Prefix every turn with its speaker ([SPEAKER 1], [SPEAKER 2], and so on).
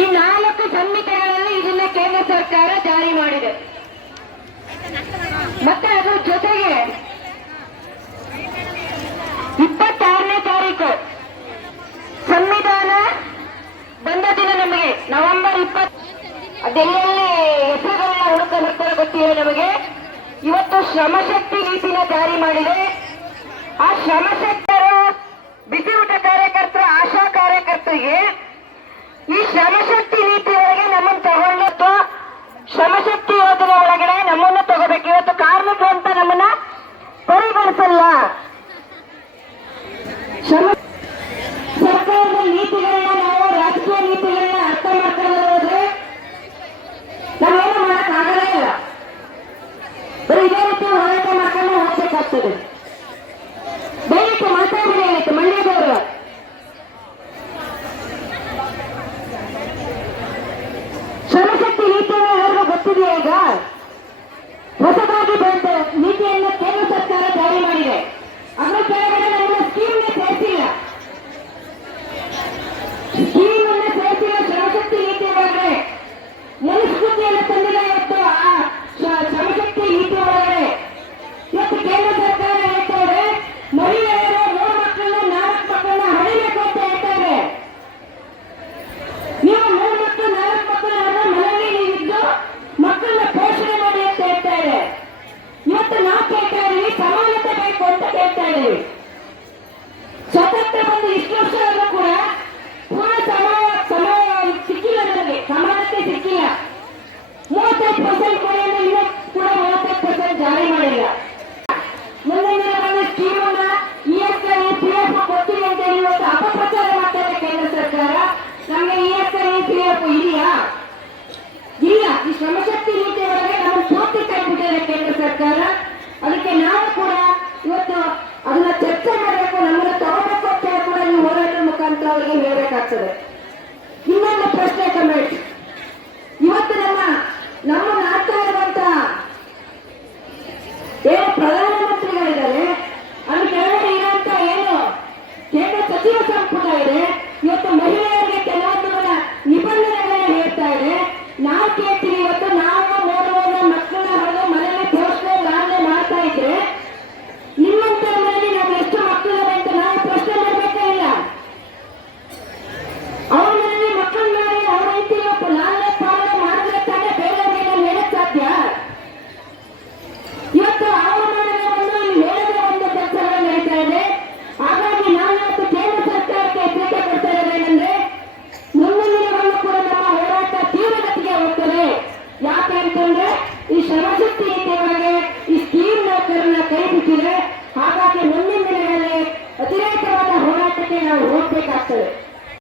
[SPEAKER 1] ಈ ನಾಲ್ಕು ಸಂಹಿತೆಗಳಲ್ಲಿ ಇದನ್ನ ಕೇಂದ್ರ ಸರ್ಕಾರ ಜಾರಿ ಮಾಡಿದೆ. ಮತ್ತೆ ಅದರ ಜೊತೆಗೆ ಇಪ್ಪತ್ತಾರನೇ ತಾರೀಕು ಸಂವಿಧಾನ ಬಂದ ದಿನ ನಮಗೆ, ನವೆಂಬರ್ ಇಪ್ಪತ್ ಅದೆಲ್ಲೆಲ್ಲಿ ಹೆಸರುಗಳನ್ನ ಹುಡುಕೊಂಡಿರ್ತಾರೆ ಗೊತ್ತಿಲ್ಲ ನಮಗೆ. ಇವತ್ತು ಶ್ರಮಶಕ್ತಿ ನೀತಿನ ಜಾರಿ ಮಾಡಿದೆ. ಆ ಶ್ರಮಶಕ್ತರು ಬಿಸಿ ಊಟ ಕಾರ್ಯಕರ್ತರು, ಆಶಾ ಕಾರ್ಯಕರ್ತರಿಗೆ ಶ್ರಮಶಕ್ತಿ ನೀತಿ ಒಳಗೆ ನಮ್ಮನ್ನು ತಗೊಂಡಿದ್ದು ಶ್ರಮಶಕ್ತಿ ಯೋಜನೆ ಒಳಗಡೆ ನಮ್ಮನ್ನ ತಗೋಬೇಕು. ಇವತ್ತು ಕಾರ್ಮಿಕರು ಗೊತ್ತಿದೆಯಾ ಈಗ? ಹೊಸದಾಗಿ ಬಂದ ನೀತಿಯನ್ನು ಕೇಂದ್ರ ಸರ್ಕಾರ ಜಾರಿ ಮಾಡಿದೆ. ಅದರ ಕೆಳಗಡೆ ನಮ್ಮ ಸ್ಕೀಮ್ ಸೇರಿಸಿಲ್ಲ ಶ್ರಮಶಕ್ತಿ ನೀತಿ ಒಳಗಡೆ ಮನುಸ್ಮೃತಿಯನ್ನು ತಂದಿಲ್ಲ ಇವತ್ತು ಆ ಶ್ರ- ಶ್ರಮಶಕ್ತಿ ನೀತಿ ಒಳಗಡೆ ಇವತ್ತು ಕೇಂದ್ರ ಸರ್ಕಾರ ಹೇಳ್ತಾರೆ ಮಹಿಳೆಯರು ಮೂರು ಮಕ್ಕಳನ್ನ ನಾಲ್ಕು ಮಕ್ಕಳನ್ನ ಹಡಿಬೇಕು ಅಂತ ಹೇಳ್ತಾರೆ ನೀವು ಮೂರು ಮಕ್ಕಳು ನಾಲ್ಕು ಮಕ್ಕಳನ್ನ ಮನೆಯಲ್ಲಿ ನೀವಿದ್ದು ಮಕ್ಕಳನ್ನ ಪೋಷಣೆ ಮಾಡಿ ಅಂತ ಹೇಳ್ತಾ ಇದೆ ಇವತ್ತು ನಾವು ಕೇಳ್ತಾ ಇದೀವಿ ಸಮಾನತೆ ಬೇಕು ಅಂತ ಕೇಳ್ತಾ ಇದ್ದೀವಿ. ಸ್ವತಂತ್ರ ಬಂದು ಇಷ್ಟು ವರ್ಷ ಕೂಡ ಪೂರ್ಣ ಸಮಾನ ಸಮಾನ ಸಿಕ್ಕಿಲ್ಲ ನನಗೆ ಸಮಾನತೆ ಸಿಕ್ಕಿಲ್ಲ. ಮೂವತ್ತೈದು ಪರ್ಸೆಂಟ್ ಕೊನೆಯನ್ನು ಇನ್ನೂ ಕೂಡ ಮೂವತ್ತೈದು ಪರ್ಸೆಂಟ್ ಜಾರಿ ಮಾಡಿಲ್ಲ. ಮುಂದಿನ ದಿನಗಳಲ್ಲಿ ಸ್ಕೀಮನ್ನ E S I P F ಕೊಡ್ತೀವಿ ಇವತ್ತು ಅಪಪ್ರಚಾರ ಮಾಡ್ತಾ ಇದೆ ಕೇಂದ್ರ ಸರ್ಕಾರ. ನಮಗೆ ಇ ಎಫ್ ಇದೆಯಾ ಇಲ್ಲ. ಈ ಶ್ರಮಶಕ್ತಿ ನೀತಿ ಒಳಗೆ ನಾವು ಪೂರ್ತಿ ಕೈಬಿಟ್ಟಿದೆ ಕೇಂದ್ರ ಸರ್ಕಾರ. ಅದಕ್ಕೆ ನಾವು ಕೂಡ ಇವತ್ತು ಅದನ್ನ ಚರ್ಚೆ ಮಾಡಬೇಕು ನಮ್ಮನ್ನ ತಗೋಬೇಕು ಅಂತ ಹೇಳಿ ಕೂಡ ಈ ಹೋರಾಟದ ಅವರಿಗೆ ಹೇಳಬೇಕಾಗ್ತದೆ ಇನ್ನೊಂದು ಪ್ರಶ್ನೆ ಕಮೆಂಟ್ ಇವತ್ತು ನಮ್ಮ ನಮ್ಮ ನಾಡ್ತಾ ಇರುವಂತ ಏನು ಪ್ರಧಾನಮಂತ್ರಿಗಳಿದ್ದಾರೆ ಅದ್ರ ಕೆಳಗಡೆ ಇರುವಂತ ಏನು ಕೇಂದ್ರ ಸಚಿವ ಸಂಪುಟ ಇದೆ. ಇವತ್ತು ಮಹಿಳೆಯರಿಗೆ ಕೆಲವೊಂದು ನಿಬಂಧನೆಗಳನ್ನ ಹೇಳ್ತಾ ಇದೆ. ನಾವು ಕೇಳ್ತೀವಿ ಇವತ್ತು ಅಂತಂದ್ರೆ ಈ ಶ್ರಮಶಕ್ತಿ ನೀತಿ ಒಳಗೆ ಈ ಸ್ಕೀಮ್ ನೌಕರನ್ನ ಕೈ ಬಿಟ್ಟಿದೆ ಹಾಗಾಗಿ ಮುಂದಿನ ದಿನಗಳಲ್ಲಿ ಅತಿರೇಕವಾದ ಹೋರಾಟಕ್ಕೆ ನಾವು ಹೋಗ್ಬೇಕಾಗ್ತದೆ.